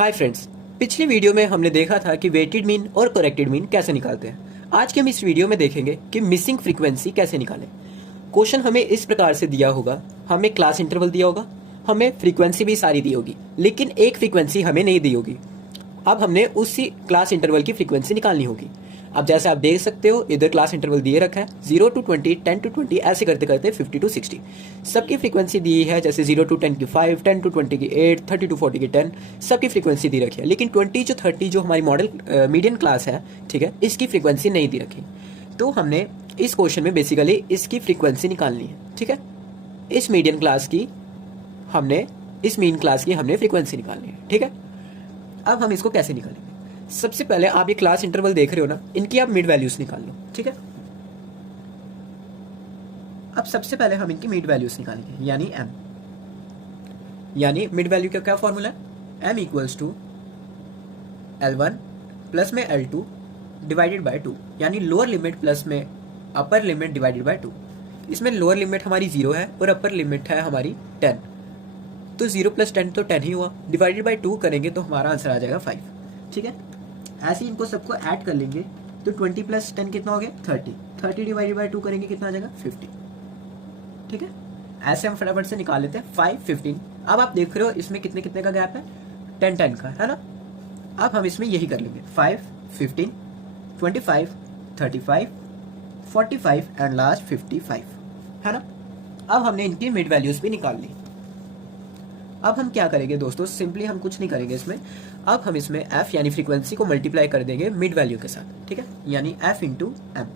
Hi friends, पिछली video में हमने देखा था कि वेटेड मीन और करेक्टेड मीन कैसे निकालते हैं। आज के हम इस वीडियो में देखेंगे कि मिसिंग फ्रीक्वेंसी कैसे निकालें। क्वेश्चन हमें इस प्रकार से दिया होगा, हमें क्लास इंटरवल दिया होगा, हमें फ्रीक्वेंसी भी सारी दी होगी, लेकिन एक फ्रीक्वेंसी हमें नहीं दी होगी। अब हमने उसी क्लास इंटरवल की फ्रीक्वेंसी निकालनी होगी। अब जैसे आप देख सकते हो, इधर क्लास इंटरवल दिए रखा है 0 to 20, 10 to 20, ऐसे करते करते 50 to 60 सबकी फ्रीक्वेंसी दी है। जैसे 0 to 10 की 5, 10 to 20 की 8, 30 to 40 की 10, सबकी फ्रीक्वेंसी दी रखी है। लेकिन 20 to 30 जो हमारी मॉडल मीडियन क्लास है, ठीक है, इसकी फ्रीक्वेंसी नहीं दी रखी। तो हमने इस क्वेश्चन में बेसिकली इसकी फ्रीक्वेंसी निकालनी है। ठीक है, इस मीडियन क्लास की हमने इस मीन क्लास की हमने फ्रीक्वेंसी निकालनी है। ठीक है, अब हम इसको कैसे निकालेंगे? सबसे पहले आप ये क्लास इंटरवल देख रहे हो ना, इनकी आप मिड वैल्यूज निकाल लो। ठीक है, अब सबसे पहले हम इनकी मिड वैल्यूज निकालेंगे, यानी m, यानी मिड वैल्यू का क्या फॉर्मूला है? m equals to L1 plus में L2 डिवाइडेड बाय 2, यानी लोअर लिमिट प्लस में अपर लिमिट डिवाइडेड बाय 2। इसमें लोअर लिमिट हमारी 0 है और अपर लिमिट है हमारी 10, तो 0 प्लस 10 तो 10 ही हुआ, डिवाइडेड बाय 2 करेंगे तो हमारा आंसर आ जाएगा 5। ठीक है, ऐसे इनको सबको ऐड कर लेंगे तो 20 प्लस 10 कितना हो गया? 30। 30 डिवाइडेड बाय 2 करेंगे कितना आ जाएगा? 50। ठीक है, ऐसे हम फटाफट से निकाल लेते हैं 5, 15। अब आप देख रहे हो इसमें कितने कितने का गैप है? 10, 10 का है ना। अब हम इसमें यही कर लेंगे 5, 15, 25, 35, 45 एंड लास्ट 55, है ना। अब हमने इनकी मिड वैल्यूज भी निकाल ली। अब हम क्या करेंगे दोस्तों? सिंपली हम कुछ नहीं करेंगे इसमें। अब हम इसमें f यानी फ्रीक्वेंसी को मल्टीप्लाई कर देंगे मिड वैल्यू के साथ। ठीक है, यानी f इंटू एम,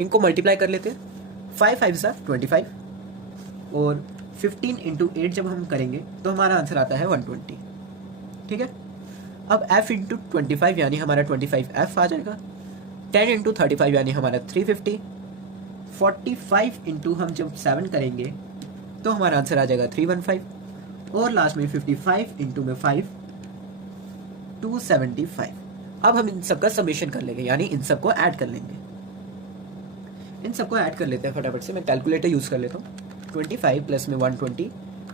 इनको मल्टीप्लाई कर लेते हैं। 5 5 सा 25 और 15 इंटू 8 जब हम करेंगे तो हमारा आंसर आता है 120। ठीक है, अब f इंटू 25 यानी हमारा 25f आ जाएगा। 10 इंटू 35 यानी हमारा 350। 45 इंटू हम जब 7 करेंगे तो हमारा आंसर आ जाएगा 315। और लास्ट में 55 इंटू में 5, 275। अब हम इन सबका समेशन कर लेंगे, यानी इन सबको ऐड कर लेंगे। इन सबको ऐड कर लेते हैं फटाफट से। मैं कैलकुलेटर यूज कर लेता हूँ। 25 प्लस में 120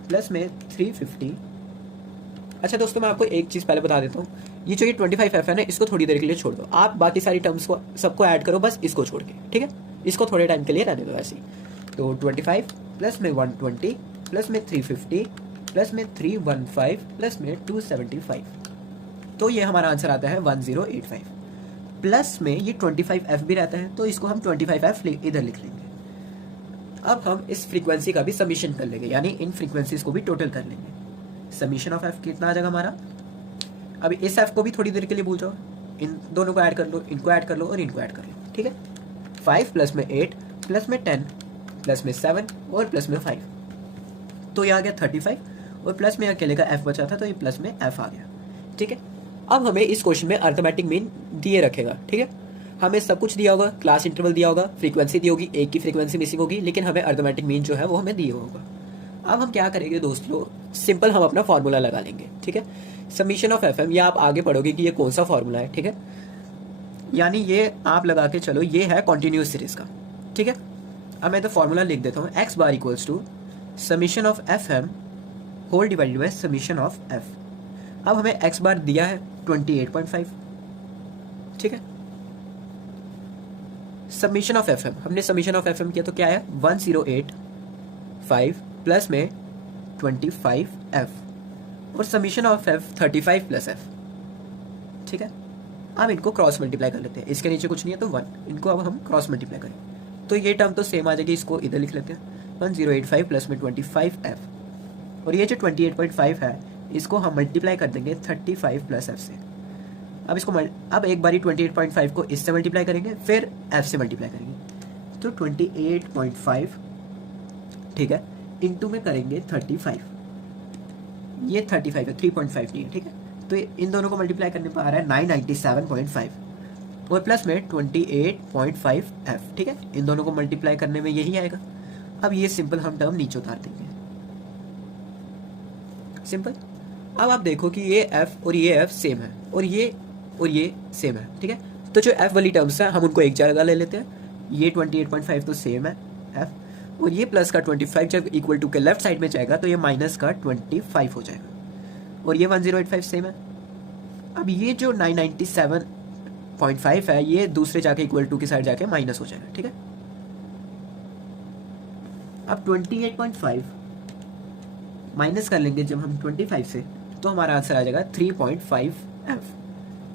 प्लस में 350। अच्छा दोस्तों, मैं आपको एक चीज पहले बता देता हूँ, ये जो ये 25f है ना, इसको थोड़ी देर के लिए छोड़ दो। आप बाकी सारी टर्म्स को सबको ऐड करो, बस इसको छोड़ के। ठीक है, इसको थोड़े टाइम के लिए रहने दो ऐसे ही। तो 25 प्लस में 120 प्लस में 350 प्लस में 315 प्लस में 275, तो ये हमारा आंसर आता है 1085। प्लस में ये 25f भी रहता है, तो इसको हम 25f इधर लिख लेंगे। अब हम इस फ्रीक्वेंसी का भी समीशन कर लेंगे, यानी इन फ्रीक्वेंसीज को भी टोटल कर लेंगे। समीशन ऑफ f कितना आ जाएगा हमारा? अब इस f को भी थोड़ी देर के लिए भूल जाओ, इन दोनों को ऐड कर लो, इनको ऐड कर लो और इनको ऐड कर लो। ठीक है, 5 प्लस में 8 प्लस में 10 प्लस में 7 और प्लस में 5, तो ये आ गया 35। और प्लस में अकेले का f बचा था, तो ये प्लस में f आ गया। ठीक है, अब हमें इस क्वेश्चन में अर्थमेटिक मीन दिए रखेगा। ठीक है, हमें सब कुछ दिया होगा, क्लास इंटरवल दिया होगा, फ्रीक्वेंसी दी होगी, एक की फ्रीक्वेंसी मिसिंग होगी, लेकिन हमें अर्थमेटिक मीन जो है वो हमें दिया होगा। अब हम क्या करेंगे दोस्तों? सिंपल हम अपना फॉर्मूला लगा लेंगे। ठीक है, समीशन ऑफ एफ एम, ये आप आगे पढ़ोगे कि ये कौन सा फॉर्मूला है। ठीक है, यानी ये आप लगा के चलो, ये है कॉन्टिन्यूस सीरीज का। ठीक है, अब मैं तो फॉर्मूला लिख देता हूँ। X bar equals to summation of f m whole divided by summation of f. अब हमें एक्स बार दिया है 28.5। ठीक है, समीशन ऑफ एफ एम, हमने समीशन ऑफ एफ एम किया तो क्या है? 1085 प्लस में 25f और summation of f 35 plus f. ठीक है, अब इनको क्रॉस मल्टीप्लाई कर लेते हैं। इसके नीचे कुछ नहीं है तो 1, इनको अब हम क्रॉस मल्टीप्लाई करें तो ये टर्म तो सेम आ जाएगी, इसको इधर लिख लेते हैं। 1085 प्लस में 25f और ये जो 28.5 है इसको हम मल्टीप्लाई कर देंगे 35 प्लस एफ से। अब इसको अब एक बारी 28.5 को इससे मल्टीप्लाई करेंगे, फिर f से मल्टीप्लाई करेंगे, तो 28.5, ठीक है, इंटू में करेंगे 35। ये 35 है, 3.5 नहीं है। ठीक है, तो इन दोनों को मल्टीप्लाई करने पर आ रहा है 997.5 और प्लस में 28.5f। ठीक है, इन दोनों को मल्टीप्लाई करने में यही आएगा। अब ये सिंपल हम टर्म नीचे उतार देंगे, सिंपल। अब आप देखो कि ये f और ये f सेम है और ये सेम है। ठीक है, तो जो f वाली टर्म्स है हम उनको एक जगह ले लेते हैं। ये 28.5 तो सेम है f, और ये प्लस का 25 जब इक्वल टू के लेफ्ट साइड में जाएगा तो ये माइनस का 25 हो जाएगा। और ये 1085 सेम है। अब ये जो 997.5 है ये दूसरे जाके इक्वल टू की साइड जाके माइनस हो जाएगा, ठीक है। अब 28.5 माइनस कर लेंगे जब हम 25 से, तो हमारा आंसर आ जाएगा 3.5f,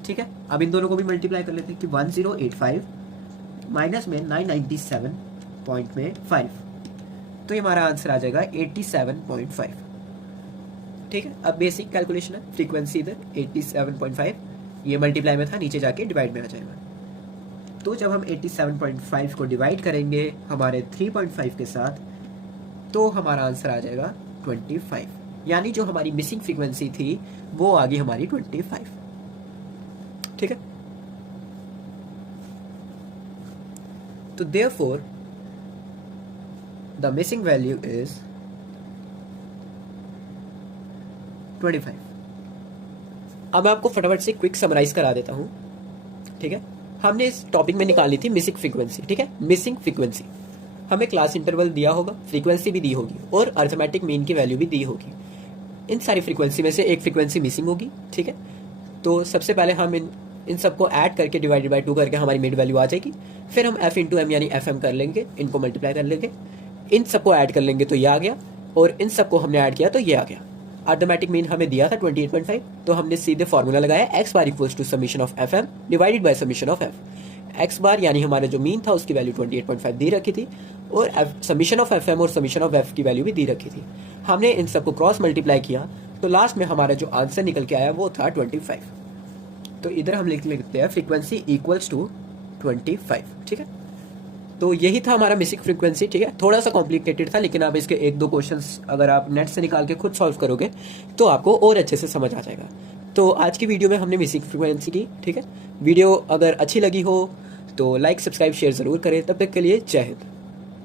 ठीक है। अब इन दोनों को भी मल्टीप्लाई कर लेते हैं कि 1085 माइनस में 997.5, तो ये हमारा आंसर आ जाएगा 87.5, ठीक है। अब बेसिक कैलकुलेशन है, फ्रीक्वेंसी इधर 87.5, ये मल्टीप्लाई में था, नीचे जाके डिवाइड में आ जाएगा। तो जब हम 87.5 को डिवाइड करेंगे हमारे 3.5 के साथ, तो हमारा आंसर आ जाएगा 25, यानी जो हमारी मिसिंग फ्रीक्वेंसी थी वो आ गई हमारी 25, ठीक है। तो therefore the missing value is 25। अब मैं आपको फटाफट से क्विक समराइज करा देता हूं, ठीक है। हमने इस टॉपिक में निकाली थी मिसिंग फ्रीक्वेंसी, ठीक है। मिसिंग फ्रीक्वेंसी हमें क्लास इंटरवल दिया होगा, फ्रीक्वेंसी भी दी होगी और अरिथमेटिक मीन की वैल्यू भी दी होगी। इन सारी फ्रीक्वेंसी में से एक फ्रीक्वेंसी मिसिंग होगी, ठीक है। तो सबसे पहले हम इन सबको ऐड करके डिवाइडेड बाय 2 करके हमारी मिड वैल्यू आ जाएगी। फिर हम f इंटू एम यानी FM कर लेंगे, इनको मल्टीप्लाई कर लेंगे, इन सबको ऐड कर लेंगे तो ये आ गया, और इन सबको हमने ऐड किया तो ये आ गया। अरिथमेटिक मीन हमें दिया था 28.5, तो हमने सीधे फॉर्मूला लगाया x bar equals to summation of FM divided by summation of f। x bar यानी हमारा जो मीन था उसकी वैल्यू 28.5 दी रखी थी, और समीशन ऑफ FM और समीशन ऑफ f की वैल्यू भी दी रखी थी। हमने इन सबको क्रॉस मल्टीप्लाई किया तो लास्ट में हमारा जो आंसर निकल के आया वो था 25। तो इधर हम लिख लेते हैं फ्रीक्वेंसी इक्वल्स टू 25, ठीक है। तो यही था हमारा मिसिंग फ्रीक्वेंसी, ठीक है। थोड़ा सा कॉम्प्लिकेटेड था, लेकिन आप इसके 1-2 क्वेश्चंस अगर आप नेट से निकाल के खुद सॉल्व करोगे तो आपको और अच्छे से समझ आ जाएगा। तो आज की वीडियो में हमने मिसिंग फ्रीक्वेंसी की, ठीक है। वीडियो अगर अच्छी लगी हो तो लाइक, सब्सक्राइब, शेयर ज़रूर करें। तब तक के लिए जय हिंद।